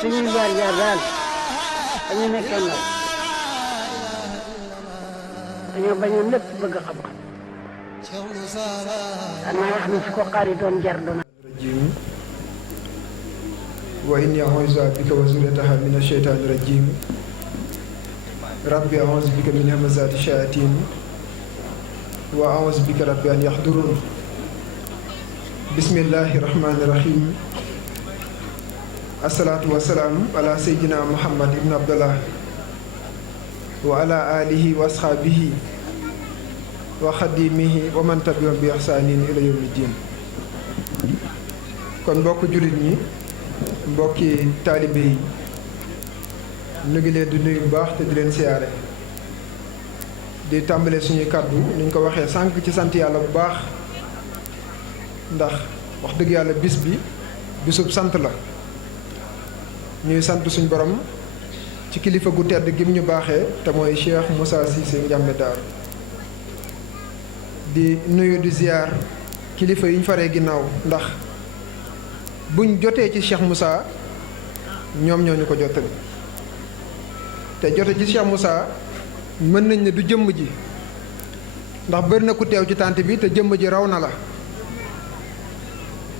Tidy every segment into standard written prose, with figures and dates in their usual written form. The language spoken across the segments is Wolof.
suñuy jaar-jaar daal dañu nekkee ndaw dañoo bañoon lépp bëgg xam-xam xanaa wax ni su ko xaari doon jar dana wa inni a'uuzu bika wa zurriyataha mina shaytaani rajiim rabbi a'uuzu bika min hamazaati shayaatiin wa a'uuzu bika rabbi an yahduruun bismillahi rahmaani rahiim assalaatu wassalaam ala sayyidina muhammad ibn abdullah wa ala alihi wa ashaabihi wa xadimihi wa man tabi'ahum bi ihsaanin ila yawmi diin. kon mbokk jullit ñi mbokki taalibe yi ñu ngi leen di nuyu bu baax te di leen siyaare di tàmbale suñuy kàddu ni ñu ko waxee sànq ci sant yàlla bu baax ndax wax dëgg yàlla bis bi bisub sant la ñuy sant suñu borom ci kilifa gu tedd gi mu ñu baaxee te mooy Cheikh Moussa Cissé Ndiamé Dar di nuyu di ziar kilifa yi ñu faree ginnaaw ndax buñ jotee ci Cheikh Moussa ñoom ñoo ñu ko jottali te jote ci Cheikh Moussa mën nañ ne du jëmm ji ndax bëri na ku teew ci tànt bi te jëmm ji raw na la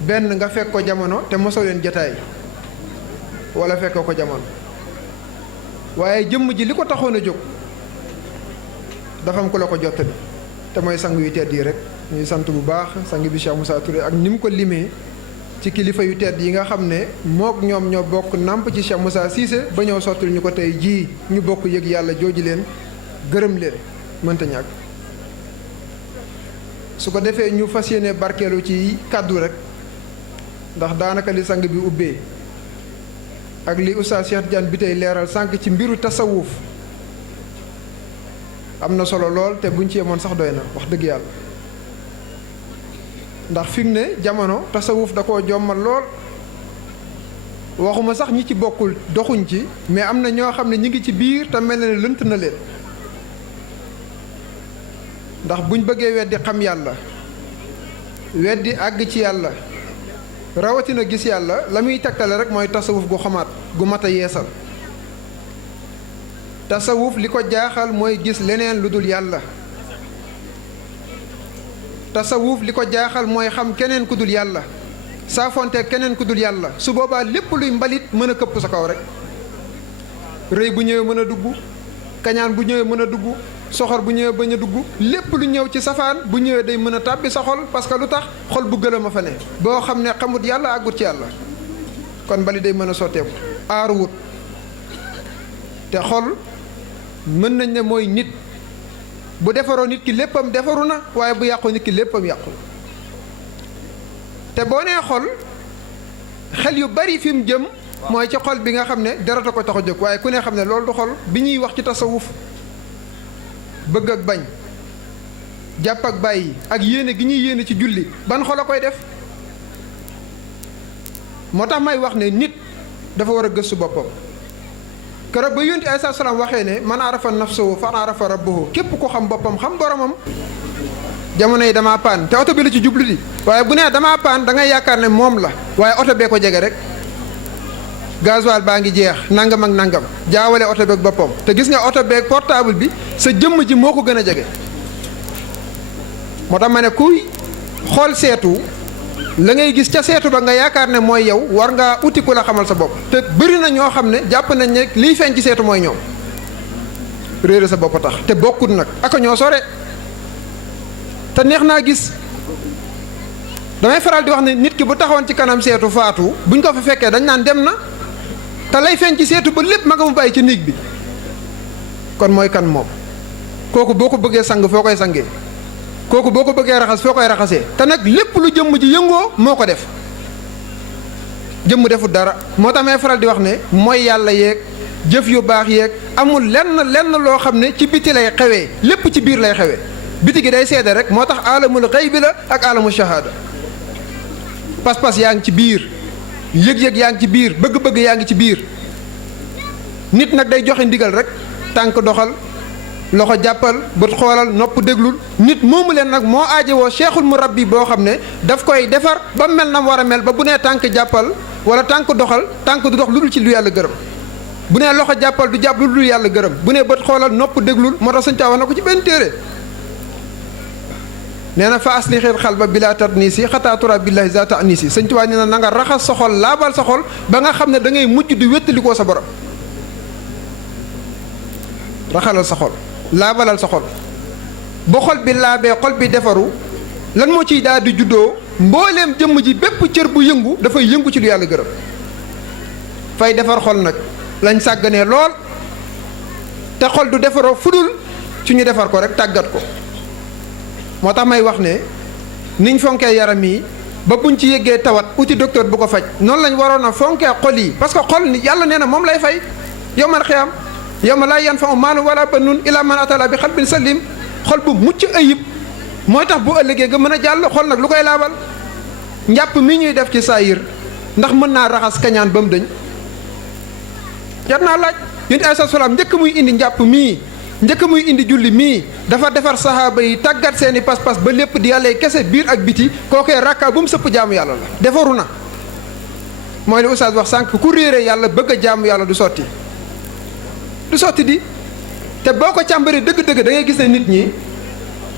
benn nga fekk ko jamono te mosoo leen jotaay wala fekk ko jamono waaye jëmm ji li ko taxoon a jóg dafa am ku la ko jottali te mooy sang yu tedd yi rek ñuy sant bu baax sang bi Cheikh Moussa Touré ak ni mu ko limee ci kilifa yu tedd yi nga xam ne mook ñoom ñoo bokk nàmp ci Cheikh Moussa Cissé ba ñëw sottil ñu ko tey jii ñu bokk yëg yàlla jooju leen gërëm leen mënta ñàkk su ko defee ñu fas yéene barkeelu ci kàddu rek ndax daanaka li sang bi ubbee ak li Oustaz Cheikh Tidiane bi tey leeral sànq ci mbiru tasawuf am na solo lool te buñ ci yemoon sax doy na wax dëgg yàlla ndax fi mu ne jamono tasawuf da koo jommal lool waxuma sax ñi ci bokkul doxuñ ci mais am na ñoo xam ne ñi ngi ci biir te mel na ne lënt na leen ndax buñ bëggee weddi xam yàlla weddi àgg ci yàlla rawatina gis yàlla la muy tegtale rek mooy tasawuf gu xamaat gu mat a yeesal tasawuf li ko jaaxal mooy gis leneen lu dul yàlla tasawuf li ko jaaxal mooy xam keneen ku dul yàlla saafonte keneen ku dul yàlla su boobaa lépp luy mbalit mën a këpp sa kaw rek rëy bu ñëwee mën a dugg kañaan bu ñëwee mën a dugg soxor bu ñëwee bañ a dugg lépp lu ñëw ci safaan bu ñëwee day mën a tàbbi sa xol parce que lu tax xol bu gëlëm a fa ne boo xam ne xamut yàlla àggut ci yàlla kon mbalit day mën a sotteeku aaruwut te xol mën nañ ne mooy nit bu defaroo nit ki léppam defaru na waaye bu yàqu nit ki léppam yàqu te boo nee xol xel yu bari fi mu jëm mooy ci xol bi nga xam ne dara ko tax a jóg waaye ku ne xam ne loolu du xol bi ñuy wax ci tasawuf bëgg ak bañ jàpp ak bàyyi ak yéene gi ñuy yéene ci julli ban xol a koy def moo tax may wax ne nit dafa war a gëstu boppam keroog ba yonent alayhi salaam waxee ne man arafa nafsahu fa arafa rabbahu képp ko xam boppam xam boromam jamono yi damaa paan te oto bi la ci jublu di waaye bu nee damaa paan da ngay yaakaar ne moom la waaye oto bee ko jege rek gasoil baa ngi jeex nangam ak nangam jaawale oto beeg boppam te gis nga oto beeg portable bi sa jëmm ji moo ko gën a jege moo tax ma ne kuy xool seetu la ngay gis ca seetu ba nga yaakaar ne mooy yow war ngaa uti ku la xamal sa bopp te bëri na ñoo xam ne jàpp nañ ne liy feeñ ci seetu mooy ñoom réere sa bopp tax te bokkut nag aka ñoo sore te neex naa gis damay faral di wax ne nit ki bu taxawoon ci kanam seetu faatu buñ ko fa fekkee dañ naan dem na te lay feeñ ci seetu ba lépp ma nga mu bàyyi ci néeg bi kon mooy kan moom kooku boo ko bëggee sang foo koy sangee kooku boo ko bëggee raxas foo koy raxasee te nag lépp lu jëmm ji yëngoo moo ko def jëmm defut dara moo tax may faral di wax ne mooy yàlla yeeg jëf yu baax yeeg amul lenn loo xam ne ci biti lay xewee lépp ci biir lay xewee biti gi day seede rek moo tax alamul xaybi la ak alamul shahada pas-pas yaa ngi ci biir yëg-yëg yaa ngi ci biir bëgg-bëgg yaa ngi ci biir nit nag day joxe ndigal rek tànk doxal loxo jàppal bët xoolal nopp déglul nit moomu leen nag moo aajowoo cheikhul murabbi boo xam ne daf koy defar ba mel na war a mel ba bu nee tànk jàppal wala tànk doxal tànk du dox lu dul ci lu yàlla gërëm bu nee loxo jàppal du jàpp lu dul yàlla gërëm bu nee bët xoolal nopp déglul moo tax sëñ Tuubaa wax na ko ci benn téere nee na fa aslixil xalba bila tarnisi xataa tura billahi zata anisi sëñ Tuubaa nee na nga raxas sa xol laabal sa xol ba nga xam ne da ngay mujj di wéttalikoo sa borom raxalal sa xol laabalal sa xol ba xol bi laabee xol bi defaru lan moo ciy daal di juddoo mbooleem jëmm ji bépp cër bu yëngu dafay yëngu ci lu yàlla gërëm fay defar xol nag lañ sàgganee lool te xol du defaroo fudul ci ñu defar ko rek tàggat ko moo tax may wax ne niñ fonkee yaram yi ba buñ ci yëggee tawat uti docteur bu ko faj noonu lañ waroon a fonkee xol yi parce que xol ni yàlla nee na moom lay fay yawmal xiyaam yawma laa yanfa'u maalun wala banuun illaa man ataa Allaaha bi qalbin saliim xol bu mucc ayib mooy tax bu ëllëgee nga mën a jàll xol nag lu koy laabal njàpp mi ñuy def ci saayir ndax mën naa raxas kañaan ba mu dëñ jar naa laaj yonent alayhi salaam njëkk muy indi njàpp mii njëkk muy indi julli mii dafa defar saxaaba yi tàggat seeni pas-pas ba lépp di yàlla kese biir ak biti kookee rakka bu mu sëpp jaamu yàlla la defaru na mooy li oustaz wax sànq ku réere yàlla bëgg a jaamu yàlla du sotti di te boo ko càmbaree dëgg-dëgg da ngay gis ne nit ñi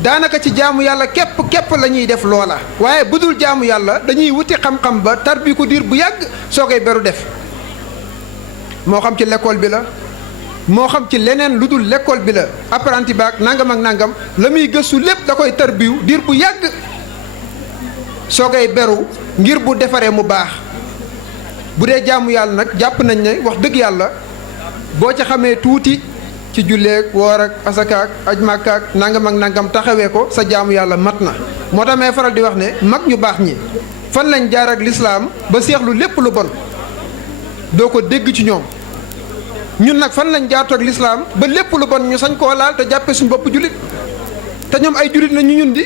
daanaka ci jaamu yàlla képp la ñuy def loola waaye bu dul jaamu yàlla dañuy wuti xam-xam ba tarbi ko diir bu yàgg soo koy beru def moo xam ci l'école bi la moo xam ci leneen lu dul l'école bi la apprenti baak nangam ak nangam la muy gëstu lépp da koy tarbiw diir bu yàgg soo koy beru ngir bu defaree mu baax bu dee jaamu yàlla nag jàpp nañ ne wax dëgg yàlla boo ca xamee tuuti ci julleeg woor ak asaka ak aj màkka ak nangam ak nangam taxawee ko sa jaamu yàlla mat na moo tax may faral di wax ne mag ñu baax ñi fan lañ jaar ak lislaam ba seexlu lépp lu bon doo ko dégg ci ñoom ñun nag fan lañ jaartoog lislaam ba lépp lu bon ñu sañ koo laal te jàppe suñu bopp jullit te ñoom ay jullit la ñu ñun di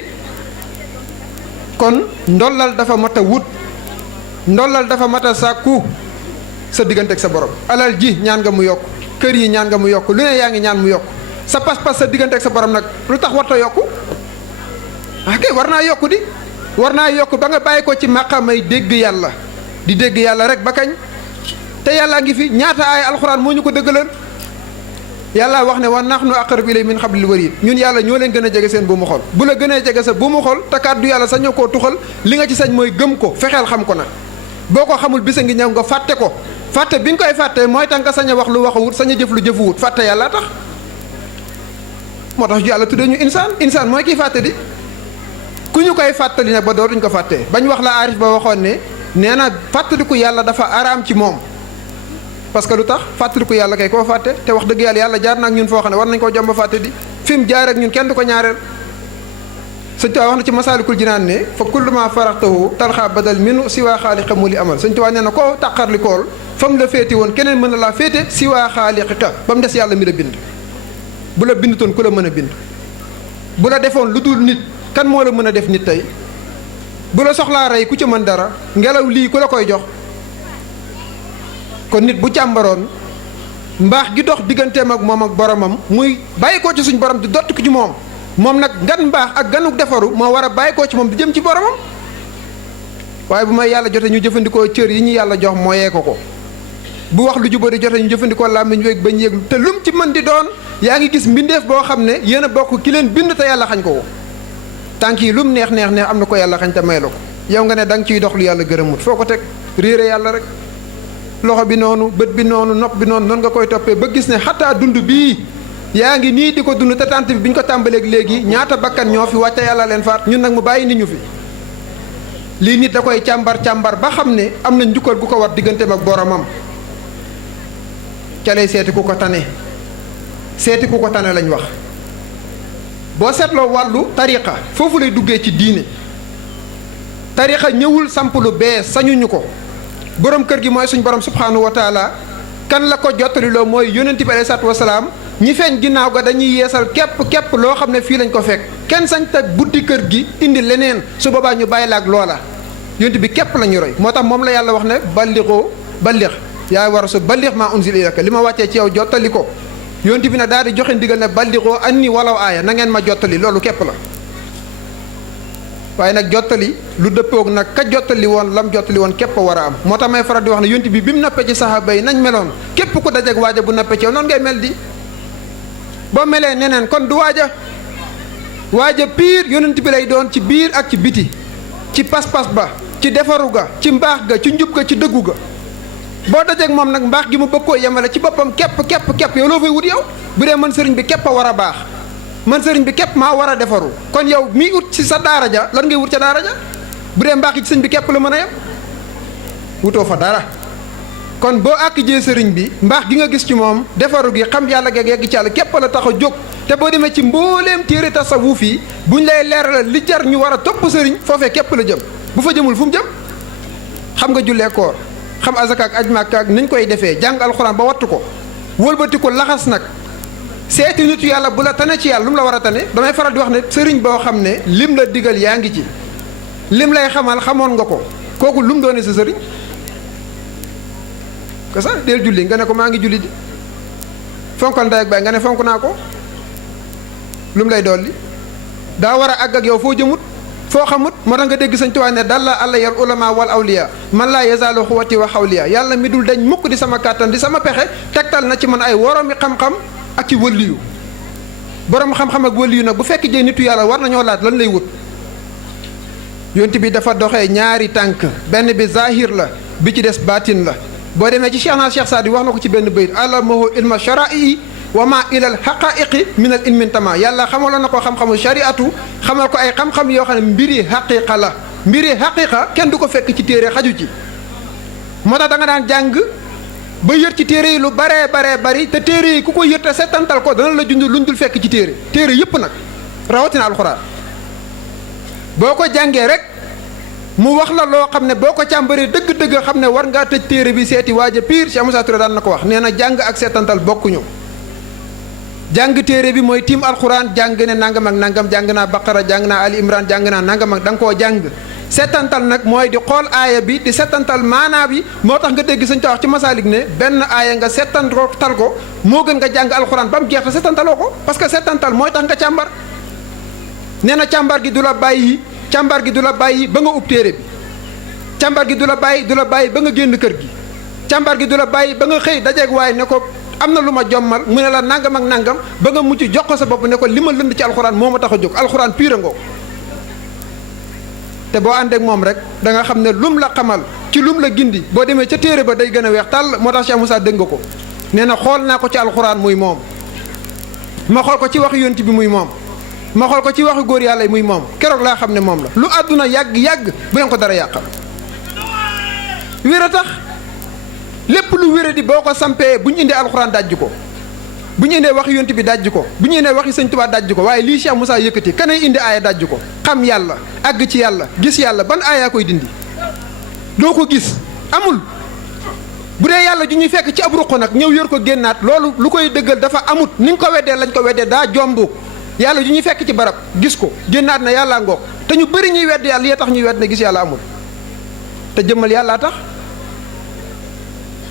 kon ndollal dafa mat a wut ndollal dafa mat a sàkku sa diggante ak sa borom alal ji ñaan nga mu yokk kër yi ñaan nga mu yokk lu ne yaa ngi ñaan mu yokk sa pas-pas sa diggante ak sa borom nag lu tax warta yokku kay war naa yokku di war naa yokk ba nga bàyyi ko ci màqamay dégg yàlla di dégg yàlla rek ba kañ te yàllaa ngi fi ñaata ay alxuraan moo ñu ko dëggalal yàlla wax ne wa nahnu aqrabu ilayhi min hablil warid ñun yàlla ñoo leen gën a jege seen bu mu xol bu la gënee jege sa bu mu xol te kàddu yàlla sañoo koo tuxal li nga ci sañ mooy gëm ko fexeel xam ko nag boo ko xamul bisa ngi ñëw nga fàtte ko fàtte bi nga koy fàtte mooy tax nga sañ a wax lu waxawut sañ a jëf lu jëfuwut fàtte yàlla tax moo tax yàlla tuddee ñu insaan mooy kiy fàtte di ku ñu koy fàttali nag ba dootuñ ko fàttee bañ wax la aarif ba waxoon ne nee na fàttaliku yàlla dafa araam ci moom parce que lu tax fàttaliku yàlla kay koo fàtte te wax dëgg yàlla yàlla jaar na ak ñun foo xam ne war nañ koo jomba fàtte di fi mu jaar ak ñun kenn du ko ñaareel sëñ Tuubaa wax na ci masaalikul jinaan ne fa kullu ma faraxtahu talxaa badal minu si waa xaaliqa mu li amal sëñ Tuubaa nee na koo tàqarli kool fa mu la féete woon keneen mën na laa féete si waa xaaliqa ba mu des yàlla mi la bind bu la bindutoon ku la mën a bind bu la defoon lu dul nit kan moo la mën a def nit tey bu la soxlaa rey ku ci mën dara ngelaw lii ku la koy jox kon nit bu càmbaroon mbaax gi dox digganteem ak moom ak boromam muy bàyyi koo ci suñ borom di dott ko ci moom moom nag gan mbaax ak ganuk defaru moo war a bàyyi koo ci moom di jëm ci boromam waaye bu may yàlla jote ñu jëfandikoo cër yi ñu yàlla jox moo yee ko bu wax lu jubari jote ñu jëfandikoo làmmiñ weeg bañ yéeglu te lum ci mën di doon yaa ngi gis mbindeef boo xam ne yéen a bokk ki leen bind te yàlla xañ ko tànk yi lum neex neex neex am na ko yàlla xañ te may la ko yow nga ne da nga ciy dox lu yàlla gërëmut foo ko teg réere yàlla rek loxo bi noonu bët bi noonu nopp bi noonu noonu nga koy toppee ba gis ne xataa dund bii yaa ngi nii di ko dund te tant bi bi ñu ko tàmbaleeg léegi ñaata bakkan ñoo fi wàcce yàlla leen faat ñun nag mu bàyyi nit ñu fi lii nit da koy càmbar ba xam ne am na njukkal gu ko war digganteem ak boromam ca lay seeti ku ko tane lañ wax boo seetloo wàllu tariqa foofu lay duggee ci diine tariqa ñëwul samp lu bees sañuñu ko borom kër gi mooy suñ borom subhanahu wa taala kan la ko jottaliloo mooy yonent bi alayhi salaatu wasalaam ñi feeñ ginnaaw ga dañuy yeesal képp loo xam ne fii lañ ko fekk kenn sañ te buddi kër gi indi leneen su boobaa ñu bàyyi la ak loola yonent bi képp la ñu roy moo tax moom la yàlla wax ne ballix yaa war a su ballix maa unzila ilayka li ma wàccee ci yow jottali ko yonent bi nag daal di joxe ndigal ne ballixoo anni walaw aaya na ngeen ma jottali loolu képp la waaye nag jottali lu dëppoog nag ka jottali woon lam jottali woon képp a war a am moo tax may faral di wax ne yonent bi mu nappee ci saxaaba yi nañ meloon képp ku dajeeg waaja bu nappee ci yow noonu ngay mel di boo melee neneen kon du waaja piir yonent bi lay doon ci biir ak ci biti ci pas-pas ba ci defaru ga ci mbaax ga ci njub ga ci dëggu ga boo dajeeg moom nag mbaax gi mu bëgg koo yemale ci boppam képp yow loo fay wut yow bu dee man sëriñ bi képp a war a baax man sëriñ bi képp maa war a defaru kon yow mii ut ci sa daara ja lan ngay wut ca daara ja bu dee mbaax gi ci sëriñ bi képp la mën a yem wutoo fa dara kon boo àkk jee sëriñ bi mbaax gi nga gis ci moom defaru gi xam yàlla geeg yegg ci yàlla képp la tax a jóg te boo demee ci mbooleem téere tasawuf yi buñ lay leeralal li jar ñu war a topp sëriñ foofee képp la jëm bu fa jëmul fu mu jëm xam nga jullee koor xam azaka ak aj Makka ak niñ koy defee jàng alxuraan ba wattu ko wëlbati ko laxas nag seeti nitu yàlla bu la tane ci yàlla lu mu la war a tane damay faral di wax ne sëriñ boo xam ne lim la digal yaa ngi ci lim lay xamal xamoon nga ko kooku lu mu doone sa sëriñ que ça del julli nga ne ko maa ngi julli di fonkal ndey ak baay nga ne fonk naa ko lu mu lay dolli daa war a àgg ak yow foo jëmut foo xamut moo tax nga dégg Sëñ Tuubaa ne dalla àlla yal ulama wal awliya man laa yazaalu xuwati wa xawliya yàlla mi dul dañ mukk di sama kàttan di sama pexe tegtal na ci man ay woroomi xam-xam ak ci wëliyu borom xam-xam ak wëliyu nag bu fekk jee nitu yàlla war nañoo laaj lan lay wut yonent bi dafa doxee ñaari tànk benn bi zahir la bi ci des baatin la boo demee ci Cheikh Saadi wax na ko ci benn bayit allamahu ilma shara'i wa ma ilal xaqaiqi min al ilmin tama yàlla xamaloon na ko xam-xamu shariatu xamal ko ay xam-xam yoo xam ne mbiri xaqiqa la mbiri xaqiqa kenn du ko fekk ci téere xaju ci moo tax da nga daan jàng ba yër ci téere yi lu baree bari te téere yi ku ko yër te settantal ko dana la junj luñ dul fekk ci téere yëpp nag rawatina alxuraan boo ko jàngee rek mu wax la loo xam ne boo ko càmbaree dëgg-dëgg xam ne war ngaa tëj téere bi seeti waaja piir Cheikh Moussa Touré daan na ko wax nee na jàng ak settantal bokkuñu jàng téere bi mooy tiim alxuraan jàng ne nangam ak nangam jàng naa baqara jàng naa ali imran jàng naa nangam ak da nga koo jàng settantal nag mooy di xool aaya bi di settantal maanaa bi moo tax nga dégg Sëñ Tuubaa wax ci masaalik ne benn aaya nga settantal ko moo gën nga jàng alxuraan ba mu jeex te settantaloo ko parce que settantal mooy tax nga càmbar nee na càmbar gi du la bàyyi ba nga ub téere bi càmbar gi du la bàyyi ba nga génn kër gi càmbar gi du la bàyyi ba nga xëy dajeeg waaye ne ko am na lu ma jommal mu ne la nangam ak nangam ba nga mujj jox ko sa bopp ne ko li ma lënd ci alxuraan moo ma tax a jóg alxuraan piir a ngoo te boo àndeek moom rek da nga xam ne lum la xamal ci lum la gindi boo demee ca téere ba day gën a weex tàll moo tax Cheikh Moussa dégg nga ko nee na xool naa ko ci alxuraan muy moom ma xool ko ci waxi yonent bi muy moom ma xool ko ci waxi góor yàlla yi muy moom keroog laa xam ne moom la lu àdduna yàgg bu leen ko dara yàqal wér a tax lépp lu wéra di boo ko sampee bu ñu indee alxuraan dajj ko bu ñu indee waxi yonent bi dajj ko bu ñu indee waxi Sëñ Tuubaa dajj ko waaye lii Cheikh Moussa yëkkati kanay indi aaya dajj ko xam yàlla àgg ci yàlla gis yàlla ban aayaa koy dindi doo ko gis amul bu dee yàlla ju ñuy fekk ci ab ruq nag ñëw yor ko génnaat loolu lu koy dëggal dafa amut ni nga ko weddee lañ ko weddee daa jombu yàlla ju ñuy fekk ci barab gis ko génnaat na yàllaa ngoog te ñu bëri ñuy wedd yàlla yee tax ñuy wedd ne gis yàlla amul te jëmmal yàllaa tax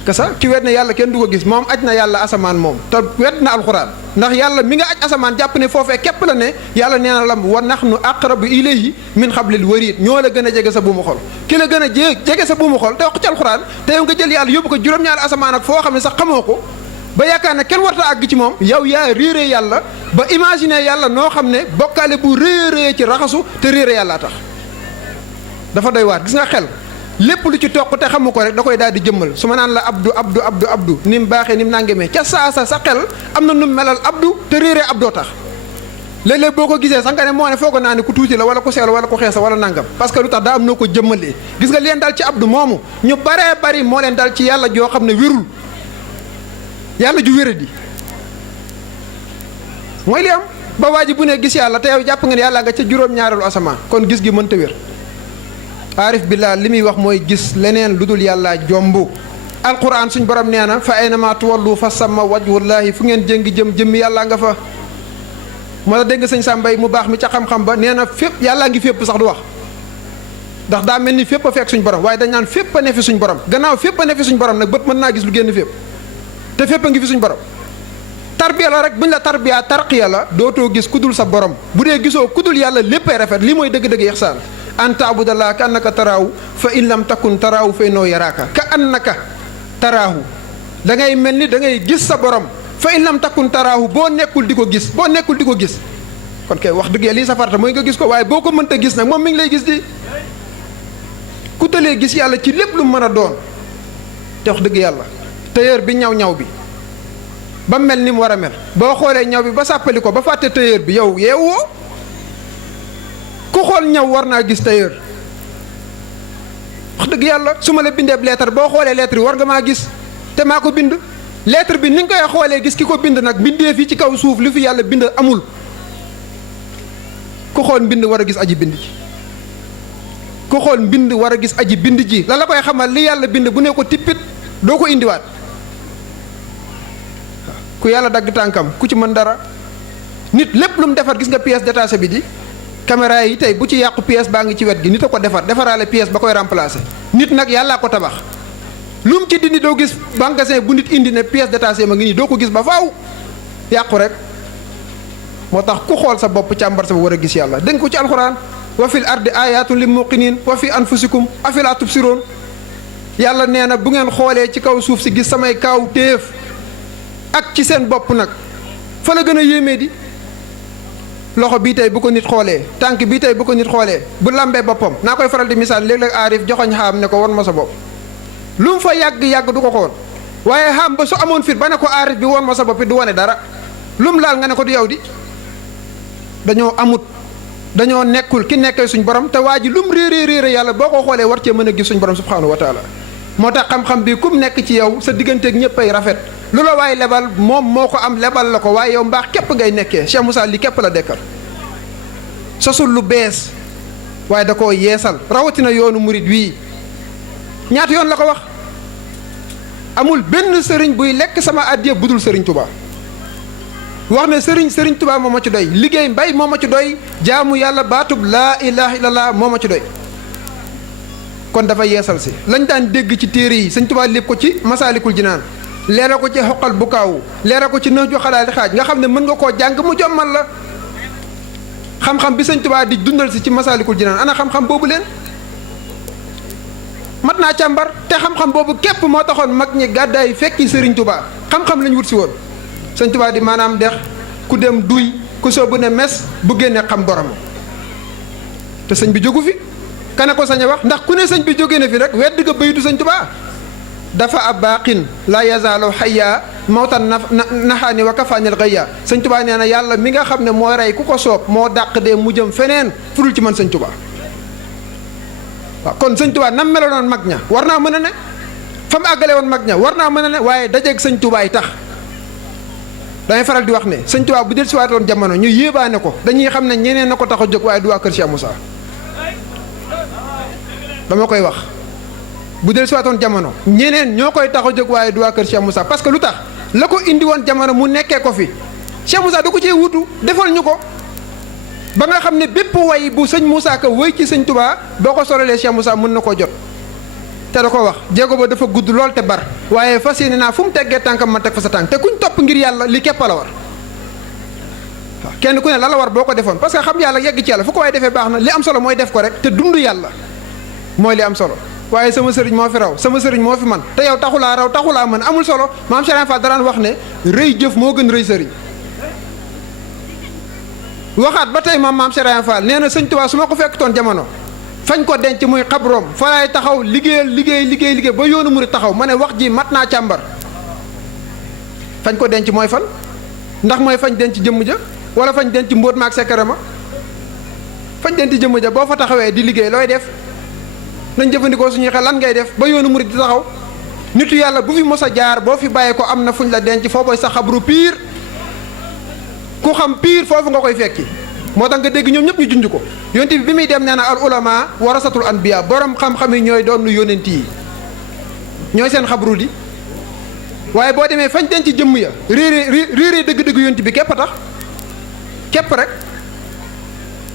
kasa ki wedd na yàlla kenn du ko gis moom aj na yàlla asamaan moom te wedd na alxuraan ndax yàlla mi nga aj asamaan jàpp ne foofee képp la ne yàlla nee na lamb wa nahnu aqrabu ilayhi min hablil warid ñoo la gën a jege sa buumu xol ki la gën a jege sa buumu xol te wax ci alxuraan te yow nga jël yàlla yóbbu ko juróom-ñaari asamaan ak foo xam ne sax xamoo ko ba yaakaar ne kenn warta àgg ci moom yow yaa réere yàlla ba imaginer yàlla noo xam ne bokkaale bu réeree ci raxasu te réere yàllaa tax dafa doy waar gis nga xel lépp lu ci toq te xamu ko rek da koy daal di jëmmal su ma naan la abdu ni mu baaxee ni mu nangemee ca saasa sa xel am na nu melal abdu te réeree abdoo tax léeg-léeg boo ko gisee sax nga ne moo ne foog naa ne ku tuuti la wala ku seelu wala ku xeesa wala nangam parce que lu tax daa am noo ko jëmmalee gis nga leen dal ci abdu moomu ñu baree bari moo leen dal ci yàlla joo xam ne wérul yàlla ju wéradi mooy li am ba waa ji bu ne gis yàlla te yow jàpp nga ne yàlla nga ca juróom-ñaareelu asamaan kon gis gi mënta wér aarif billah li muy wax mooy gis leneen lu dul yàlla jomb alquran suñ borom nee na fa aynama tuwallu fa sama wajhullahi fu ngeen jëngi jëmmi yàllaa nga fa moo tax dégg nga sëñ Sàmbay mu baax mi ca xam-xam ba nee na fépp yàllaa ngi fépp sax du wax ndax daa mel ni fépp a fekk suñ borom waaye dañ naan fépp a ne fi suñ borom gannaaw fépp a ne fi suñ borom nag bët mën naa gis lu génn fépp te fépp a ngi fi suñ borom tarbiya la rek buñ la tarbiya tarqiya la dootoo gis kudul sa borom bu dee gisoo kudul yàlla léppay rafet lii mooy dëgg-dëgg ihsaan an taabudallaaha ka annaka taraahu fa in lam takun taraahu fa innahu yaraaka ka annaka taraahu da ngay mel ni da ngay gis sa borom fa in lam takun taraahu boo nekkul di ko gis kon kay wax dëgg yàlla lii sa farata mooy nga gis ko waaye boo ko mënta gis nag moom mi ngi lay gis di ku tëlee gis yàlla ci lépp lu mën a doon te wax dëgg yàlla tailleur bi ñaw bi ba mel ni mu war a mel boo xoolee ñaw bi ba sàppali ko ba fàtte tailleur bi yow yeewoo ku xool ñaw war naa gis tailleur wax dëgg yàlla su ma la bindeeb lettre boo xoolee lettre yi war nga maa gis te maa ko bind lettre bi ni nga koy xoolee gis ki ko bind nag bindee fii ci kaw suuf li fi yàlla bind amul ku xool mbind war a gis aji bind ji ku xool mbind war a gis aji bind ji la koy xamal li yàlla bind bu ne ko tippit doo ko indiwaat ku yàlla dagg tànkam ku ci mën dara nit lépp lu mu defar gis nga pièce détachée bi di caméra yi tey bu ci yàqu pièce baa ngi ci wet gi nit a ko defaraale pièce ba koy remplacer nit nag yàllaa ko tabax lu mu ci dindi doo gis magasin bu nit indi ne pièce détachée ma ngi nii doo ko gis ba faaw yàqu rek moo tax ku xool sa bopp càmbar sa war a gis yàlla dégg ko ci alxuraan wa fil ardi ayatun lil muqinin wa fi anfusikum afala tubsiroon yàlla nee na bu ngeen xoolee ci kaw suuf si gis samay kaaw téef ak ci seen bopp nag fa la gën a yéemee di loxo bii tey bu ko nit xoolee tànk bii tey bu ko nit xoolee bu lambee boppam naa koy faral di misaal léeg-léeg aarif joxoñ xaam ne ko won ma sa bopp lu mu fa yàgg-yàgg du ko xool waaye xaam ba su amoon fit ba ne ko aarif bi won ma sa bopp du wane dara lu mu laal nga ne ko du yow di dañoo amut dañoo nekkul ki nekkee suñ borom te waa ji lu mu réeré yàlla boo ko xoolee war cee mën a gis suñ borom subhaanahu wa taala moo tax xam-xam bi kum nekk ci yow sa digganteeg ñëpp ay rafet lu la waaye lebal moom moo ko am lebal la ko waaye yow mbaax képp ngay nekkee Cheikh Moussa li képp la dekkal sosul lu bees waaye da koo yeesal rawatina yoonu murit wii ñaata yoon la ko wax amul benn sëriñ buy lekk sama addiya budul sëriñ Touba wax ne sëriñ Touba moo ma ci doy liggéey mbay moo ma ci doy jaamu yàlla baatub laa ilaha illallah moo ma ci doy kon dafa yeesal si lañ daan dégg ci téere yi sëñ Touba lépp ko ci masaalikul jinaan leera ko ci xoqal bu kaaw leera ko ci nëx ju xalaali xaaj nga xam ne mën nga koo jàng mu jommal la xam-xam bi sëñ Touba di dundal si ci masaalikul jinaan ana xam-xam boobu leen mat naa càmbar te xam-xam boobu képp moo taxoon mag ñi gàddaay fekki sëriñ Touba xam-xam lañ wut si woon sëñ Touba di maanaam dex ku dem duy ku soobu ne mes bu génne xam borom te sëñ bi jógu fi kana ko sañ a wax ndax ku ne sëñ bi jógee na fi rek wedd nga bayitu sëñ Touba dafa ab baaqin laa yazaalu xayya mawtan naxaani wa kafaanil xayya sëñ Touba nee na yàlla mi nga xam ne mooy rey ku ko soob moo dàq dee mu jëm feneen fudul ci man sëñ Touba waaw kon sëñ Touba nam meloon mag ña war naa mën a ne fa mu àggale woon mag ña war naa mën a ne waaye dajeeg sëñ Touba yi tax damay faral di wax ne sëñ Touba bu del siwaatoon jamono ñu yéebaane ko dañuy xam ne ñeneen na ko tax a jóg waaye du waa kër Cheikh Moussa dama koy wax bu del siwaatoon jamono ñeneen ñoo koy tax a jóg waaye du waa kër Cheikh Moussa parce que lu tax la ko indi woon jamono mu nekkee ko fi Cheikh Moussa da ko cee wutu defal ñu ko ba nga xam ne bépp way bu sëñ Moussa ka way ci sëñ Touba boo ko sololee Cheikh Moussa mën na koo jot te da ko wax jéego ba dafa gudd lool te bar waaye fas yéene naa fu mu teggee tànkam ma teg fa sa tànk te kuñ topp ngir yàlla li képp la war waaw kenn ku ne la war boo ko defoon parce que xam yàlla yegg ci yàlla fu ko waaye defee baax na li am solo mooy def ko rek te dund yàlla mooy li am solo waaye sama sëriñ moo fi raw sama sëriñ moo fi man te yow taxulaa raw taxulaa mën amul solo maam Cheikh Fall daraan wax ne rëy jëf moo gën rëy sëriñ waxaat ba tey maam Cheikh Fall nee na sëñ Tuubaa su ma ko fekkutoon jamono fañ ko denc muy xabroom fa laay taxaw liggéey ba yoonu murid taxaw ma ne wax ji mat naa càmbar fañ ko denc mooy fan ndax mooy fañ denc jëmm ja wala fañ denc mbóot maak sekkare ma fañ denc jëmm ja boo fa taxawee di liggéey looy def nañ jëfandikoo suñuy xel lan ngay def ba yoonu murid di taxaw nitu yàlla bu fi mos a jaar boo fi bàyyee ko am na fuñ la denc foo booy sa xabru piir ku xam piir foofu nga koy fekki moo tax nga dégg ñoom ñëpp ñu junj ko yonent bi muy dem nee na al ulama warasatul anbiya borom xam-xam yi ñooy doon yonent yi ñooy seen xabru di waaye boo demee fañ denc jëmm ya réeree dëgg-dëgg yonent bi képp a tax képp rek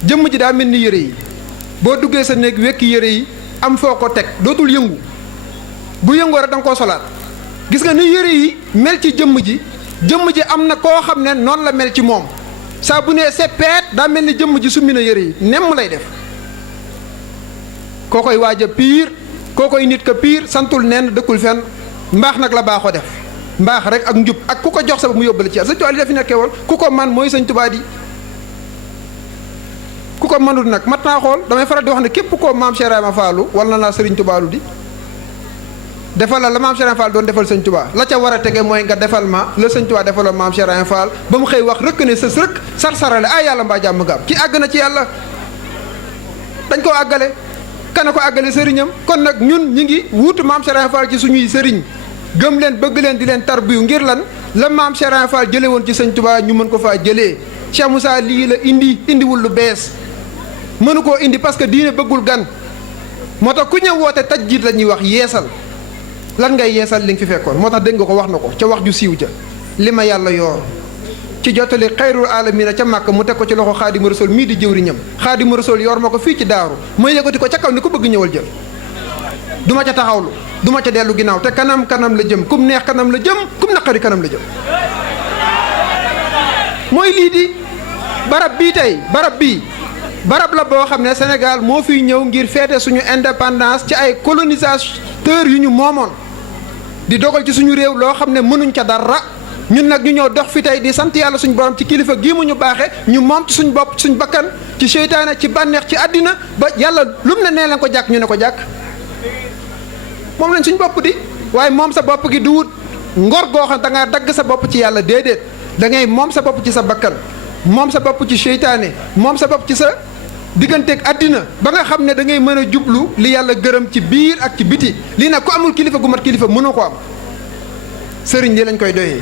jëmm ji daa mel ni yére yi boo duggee sa néeg wekki yére yi am foo ko teg dootul yëngu bu yëngoo rek da nga koo solaat gis nga ni yére yi mel ci jëmm ji jëmm ji am na koo xam ne noonu la mel ci moom saa bu nee seppeet daa mel ni jëmm ji summi na yëre yi nemm lay def koo koy waaj a piir koo koy nit ka piir santul nenn dëkkul fenn mbaax nag la baaxoo def mbaax rek ak njub ak ku ko jox sa mu yóbbale ci yàlla sëñ Tuubaa li dafi nekkee woon ku ko man mooy sëñ Tuubaa di ku ko mënul nag mat naa xool damay faral di wax ne képp koo maam Cheikh Ibrahima Fallu wala naa sëriñ Tuubaa lu di defal la maam Cheikh Ibrahima Fall doon defal sëñ Tuubaa la ca war a tege mooy nga defal ma la sëñ Tuubaa defaloon maam Cheikh Ibrahima Fall ba mu xëy wax rëkk ne sës rëkk sar-sarale ay yàlla mbaa jàmm gaam ci àgg na ci yàlla dañ koo àggale kana ko àggale sëriñam kon nag ñun ñi ngi wuutu maam Cheikh Ibrahima Fall ci suñuy sëriñ gëm leen bëgg leen di leen tarbiyu ngir lan la maam Cheikh Ibrahima Fall jële woon ci sëñ Tuubaa ñu mën ko faa jëlee Cheikh Moussa lii la indiwul lu bees mënu koo indi parce que diine bëggul gan moo tax ku ñëw woote tajdiid la ñuy wax yeesal lan ngay yeesal li nga fi fekkoon moo tax dégg nga ko wax na ko ca wax ju siiw ja li ma yàlla yoor ci jottali xayrul aalamiina ca màkk mu teg ko ci loxo xaadimu rasul mii di jëwriñam xaadimu rasul yor ma ko fii ci daaru ma yëkkati ko ca kaw ni ko bëgg ñëwal jël du ma ca taxawlu du ma ca dellu ginnaaw te kanam la jëm kum neex kanam la jëm kum naqari kanam la jëm mooy lii di barab bii tey barab la boo xam ne Sénégal moo fiy ñëw ngir feete suñu indépendance ci ay colonisateurs yu ñu moomoon di dogal ci suñu réew loo xam ne mënuñ ca dara ñun nag ñu ñëw dox fi tey di sant yàlla suñu borom ci kilifa gii mu ñu baaxee ñu moom ci suñu bopp suñu bakkan ci seytaane ci bànneex ci àddina ba yàlla lu mu ne nee leen ko jàkk ñu ne ko jàkk moom lañ suñu bopp di waaye moom sa bopp gi du wut ngor goo xam da ngaa dagg sa bopp ci yàlla déedéet da ngay moom sa bopp ci sa bakkan moom sa bopp ci seytaane moom sa bopp ci sa digganteeg àddina ba nga xam ne da ngay mën a jublu li yàlla gërëm ci biir ak ci biti lii nag ku amul kilifa gu mat kilifa mënoo ko am sëriñ li lañ koy doyee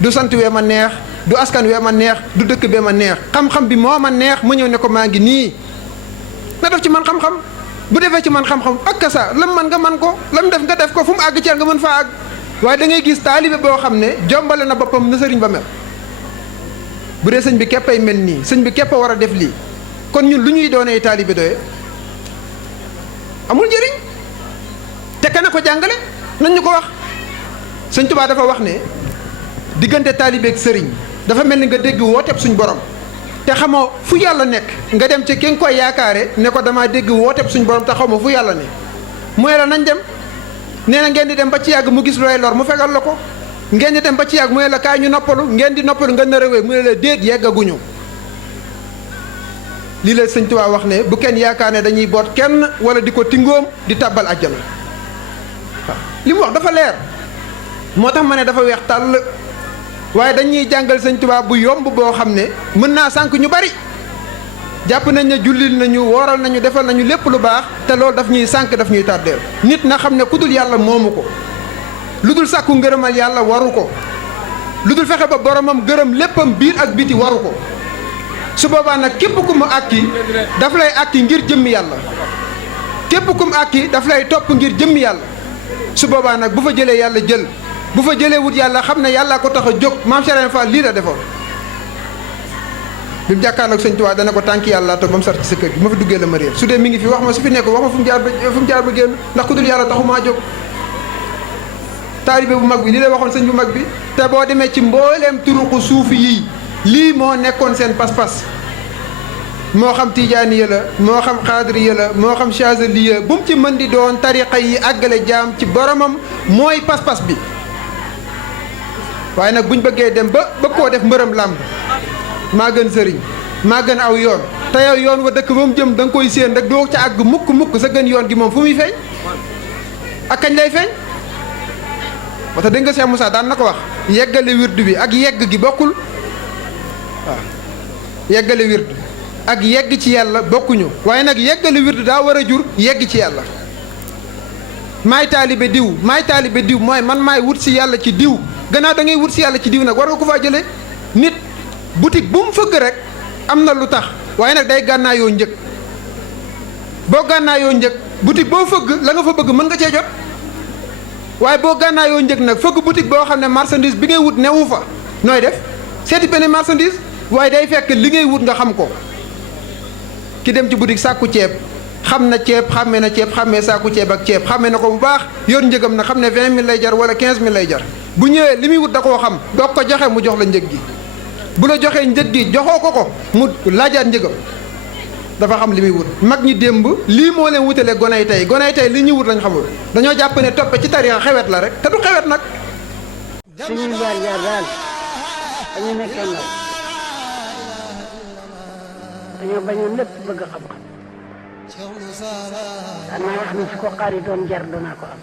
du sant wee ma neex du askan wee ma neex du dëkk bee ma neex xam-xam bi moo ma neex ma ñëw ne ko maa ngi nii na def ci man xam-xam bu defee ci man xam-xam ak kasa lam man nga man ko lam def nga def ko fu mu àgg ci nga mën faa àgg waaye da ngay gis taalibe boo xam ne jombale na boppam na sëriñ ba mel bu dee sëñ bi képp ay mel nii sëñ bi képp a war a def lii kon ñun lu ñuy doonee taalibe doye amul njëriñ te kana ko jàngale nañ ñu ko wax sëñ Tuubaa dafa wax ne diggante taalibe ak sëriñ dafa mel ni nga dégg wooteeb suñ borom te xamoo fu yàlla nekk nga dem ci ki nga koy yaakaare ne ko damaa dégg wooteeb suñ borom te xamoo fu yàlla ne mooy la nañ dem nee na ngeen di dem ba ci yàgg mu gis looy lor mu fegal la ko ngeen di dem ba ci yàgg mu ne la kaay ñu noppalu ngeen di noppalu nga nar a wéy mu ne la déet yeggaguñu lii la sëñ Tuubaa wax ne bu kenn yaakaar ne dañuy boot kenn wala di ko tingoom di tàbbal àjjana waaw li mu wax dafa leer moo tax ma ne dafa weex tàll waaye dañuy jàngal sëñ Tuubaa bu yomb boo xam ne mën naa sànq ñu bari jàpp nañ ne jullil nañu wooral nañu defal nañu lépp lu baax te loolu daf ñuy sànq daf ñuy tàddeel nit na xam ne ku dul yàlla moomu ko lu dul sàkku ngërëmal yàlla waru ko lu dul fexe ba boromam gërëm léppam biir ak biti waru ko su boobaa nag képp ku mu àkki daf lay àkki ngir jëmmi yàlla képp ku mu àkki daf lay topp ngir jëmmi yàlla su boobaa nag bu fa jëlee yàlla jël bu fa jëlee wut yàlla xam ne yàllaa ko tax a jóg maam Cheikh Ibrahima Fall lii la defoon bi mu jàkkaarloog sëñ Tuubaa dana ko tànki yàlla toog ba mu sar ci sa kër gi ma fi duggee la ma réer su dee mi ngi fi wax ma su fi nekk wax ma fu mu jaar ba génn ndax ku dul yàlla taxumaa jóg taalibe bu mag bi lii lay waxoon sëñ bu mag bi te boo demee ci mbooleem turuqu suufi yii lii moo nekkoon seen pas-pas moo xam tijaaniya la moo xam xaadiriya la moo xam chazaliya bu mu ci mën di doon tariqa yi àggale jaam ci boromam mooy pas-pas bi waaye nag buñ bëggee dem ba bëgg koo def mbërëm làmb maa gën sëriñ maa gën aw yoon te yow yoon wa dëkk ba mu jëm da nga koy séen rek doo ca àgg mukk sa gën yoon gi moom fu muy feeñ ak kañ lay feeñ moo tax dégg nga Cheikh Moussa daan na ko wax yeggale wirdu bi ak yegg gi bokkul waaw yeggale wirdu ak yegg ci yàlla bokkuñu waaye nag yeggale wirdu daa war a jur yegg ci yàlla maay taalibe diw mooy man maay wut si yàlla ci diw gannaaw da ngay wut si yàlla ci diw nag war nga ko faa jëlee nit boutique bu mu fëgg rek am na lu tax waaye nag day gànnaayoo njëg boo gànnaayoo njëg boutique boo fëgg la nga fa bëgg mën nga cee jot waaye boo gànnaayoo njëg nag fëgg boutique boo xam ne marchandise bi ngay wut newu fa nooy def seeti beneen marchandise waaye day fekk li ngay wut nga xam ko ki dem ci boutique sàkku ceeb xam na ceeb xàmmee na ceeb xàmmee sàkku ceeb ak ceeb xàmmee na ko bu baax yor njëgam na xam ne 20 000 lay jar wala 15 000 lay jar bu ñëwee li muy wut da koo xam doo ko joxe mu jox la njëg gi bu la joxee njëg gi joxoo ko mu laajaat njëgam dafa xam li muy wut. mag ñi démb lii moo leen wutale goney tey li ñuy wut lañ xamul dañoo jàpp ne toppe ci tarixa xewet la rek te du xewet nag. suñuy jaar-jaar daal dañu nekkee ndaw dañoo bañoon lépp bëgg xam-xam. daan naa wax ne su ko xaaritoon jar danaa ko am.